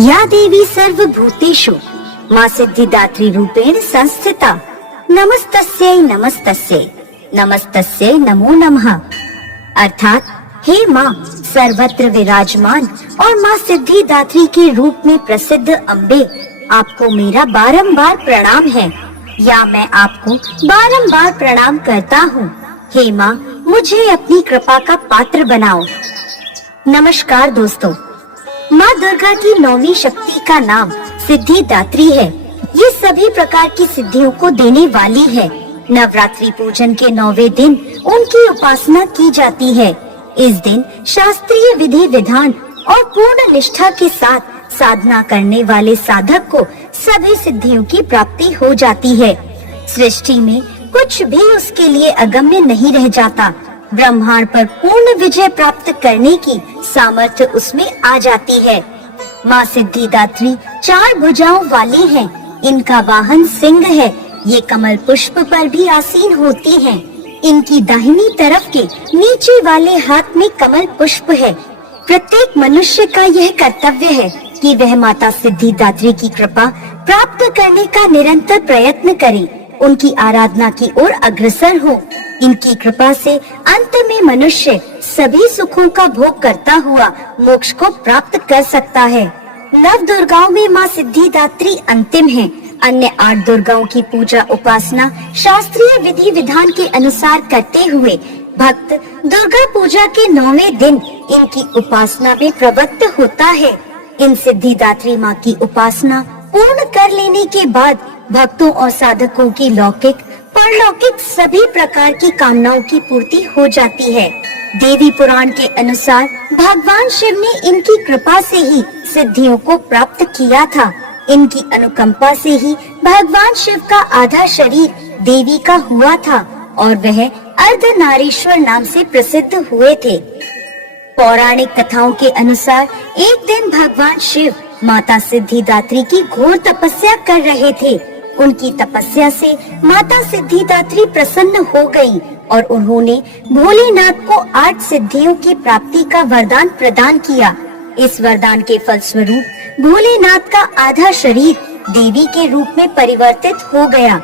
या देवी सर्वभूतेषु माँ सिद्धिदात्री रूपेण संस्थिता नमस्तस्यै नमस्तस्यै नमस्तस्यै नमो नमः। अर्थात हे माँ सर्वत्र विराजमान और माँ सिद्धिदात्री के रूप में प्रसिद्ध अम्बे, आपको मेरा बारंबार प्रणाम है या मैं आपको बारंबार प्रणाम करता हूँ। हे माँ मुझे अपनी कृपा का पात्र बनाओ। नमस्कार दोस्तों, माँ दुर्गा की 9वीं शक्ति का नाम सिद्धिदात्री है। ये सभी प्रकार की सिद्धियों को देने वाली है। नवरात्रि पूजन के 9वें दिन उनकी उपासना की जाती है। इस दिन शास्त्रीय विधि विधान और पूर्ण निष्ठा के साथ साधना करने वाले साधक को सभी सिद्धियों की प्राप्ति हो जाती है। सृष्टि में कुछ भी उसके लिए अगम्य नहीं रह जाता। ब्रह्मांड पर पूर्ण विजय प्राप्त करने की सामर्थ्य उसमें आ जाती है। माँ सिद्धिदात्री 4 भुजाओं वाली है। इनका वाहन सिंह है। ये कमल पुष्प पर भी आसीन होती हैं। इनकी दाहिनी तरफ के नीचे वाले हाथ में कमल पुष्प है। प्रत्येक मनुष्य का यह कर्तव्य है कि वह माता सिद्धिदात्री की कृपा प्राप्त करने का निरंतर प्रयत्न करे, उनकी आराधना की ओर अग्रसर हो। इनकी कृपा से अंत में मनुष्य सभी सुखों का भोग करता हुआ मोक्ष को प्राप्त कर सकता है। नव दुर्गाओं में माँ सिद्धिदात्री अंतिम है। अन्य 8 दुर्गाओं की पूजा उपासना शास्त्रीय विधि विधान के अनुसार करते हुए भक्त दुर्गा पूजा के 9वें दिन इनकी उपासना में प्रवृत्त होता है। इन सिद्धिदात्री माँ की उपासना पूर्ण कर लेने के बाद भक्तों और साधकों की लौकिक परलौकिक सभी प्रकार की कामनाओं की पूर्ति हो जाती है। देवी पुराण के अनुसार भगवान शिव ने इनकी कृपा से ही सिद्धियों को प्राप्त किया था। इनकी अनुकंपा से ही भगवान शिव का आधा शरीर देवी का हुआ था और वह अर्धनारीश्वर नाम से प्रसिद्ध हुए थे। पौराणिक कथाओं के अनुसार एक दिन भगवान शिव माता सिद्धिदात्री की घोर तपस्या कर रहे थे। उनकी तपस्या से माता सिद्धिदात्री प्रसन्न हो गयी और उन्होंने भोलेनाथ को 8 सिद्धियों की प्राप्ति का वरदान प्रदान किया। इस वरदान के फलस्वरूप भोलेनाथ का आधा शरीर देवी के रूप में परिवर्तित हो गया।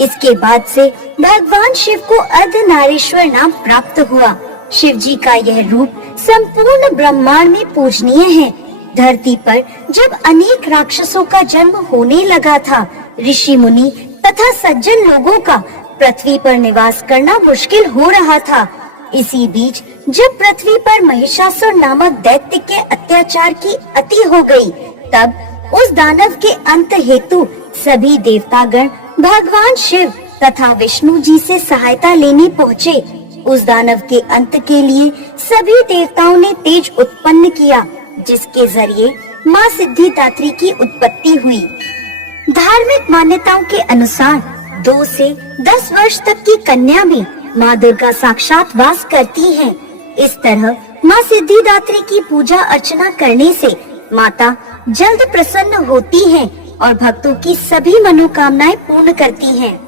इसके बाद से भगवान शिव को अर्धनारीश्वर नाम प्राप्त हुआ। शिव जी का यह रूप संपूर्ण ब्रह्मांड में पूजनीय है। धरती पर जब अनेक राक्षसों का जन्म होने लगा था, ऋषि मुनि तथा सज्जन लोगों का पृथ्वी पर निवास करना मुश्किल हो रहा था। इसी बीच जब पृथ्वी पर महिषासुर नामक दैत्य के अत्याचार की अति हो गई, तब उस दानव के अंत हेतु सभी देवतागण भगवान शिव तथा विष्णु जी से सहायता लेने पहुँचे। उस दानव के अंत के लिए सभी देवताओं ने तेज उत्पन्न किया, जिसके जरिए माँ सिद्धिदात्री की उत्पत्ति हुई। धार्मिक मान्यताओं के अनुसार 2 से 10 वर्ष तक की कन्या में माँ दुर्गा साक्षात वास करती हैं। इस तरह माँ सिद्धिदात्री की पूजा अर्चना करने से माता जल्द प्रसन्न होती हैं और भक्तों की सभी मनोकामनाएं पूर्ण करती हैं।